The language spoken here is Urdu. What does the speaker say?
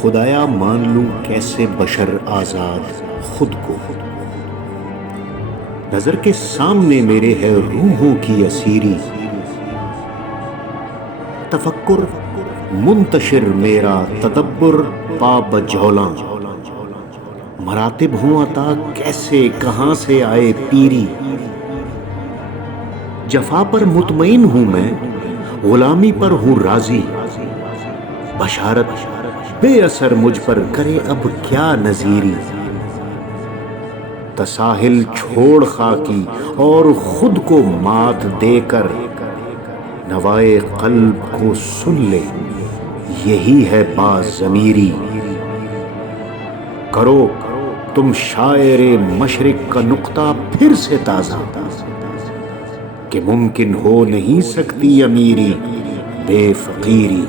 خدایا مان لوں کیسے بشر آزاد خود کو، نظر کے سامنے میرے ہے روحوں کی اسیری، تفکر منتشر میرا تدبر پا بجولاں، مراتب ہوں عطا کیسے کہاں سے آئے پیری، جفا پر مطمئن ہوں میں غلامی پر ہوں راضی، بشارت بے اثر مجھ پر کرے اب کیا نذیری، تساہل چھوڑ خاکی اور خود کو مات دے کر نوائے قلب کو سن لے، یہی ہے باز ضمیری، کرو تم شاعر مشرق کا نقطہ پھر سے تازہ، کہ ممکن ہو نہیں سکتی امیری بے فقیری۔